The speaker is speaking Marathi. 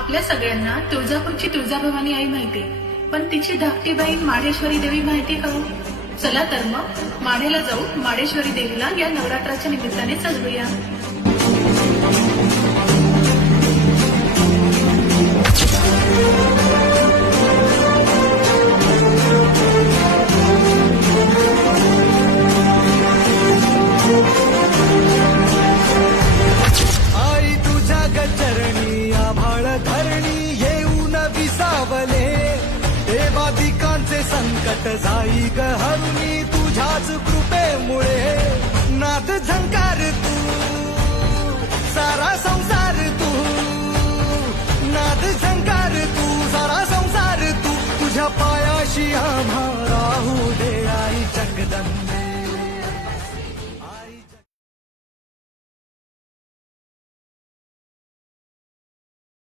आपल्या सगळ्यांना तुळजापूरची तुळजाभवानी आई माहिती. पण तिची धाकटी बहीण माढेश्वरी देवी माहिती का हो? चला तर मग माढेला जाऊ माढेश्वरी देवीला या नवरात्राच्या निमित्ताने सजवूया. भाविकांचे संकट जाई ग हरुणी तुझ्याच कृपेमुळे. नाद झंकार तू सारा संसार तू. नाद झंकार तू सारा संसार तू. तुझ्या पायाशी आम्हा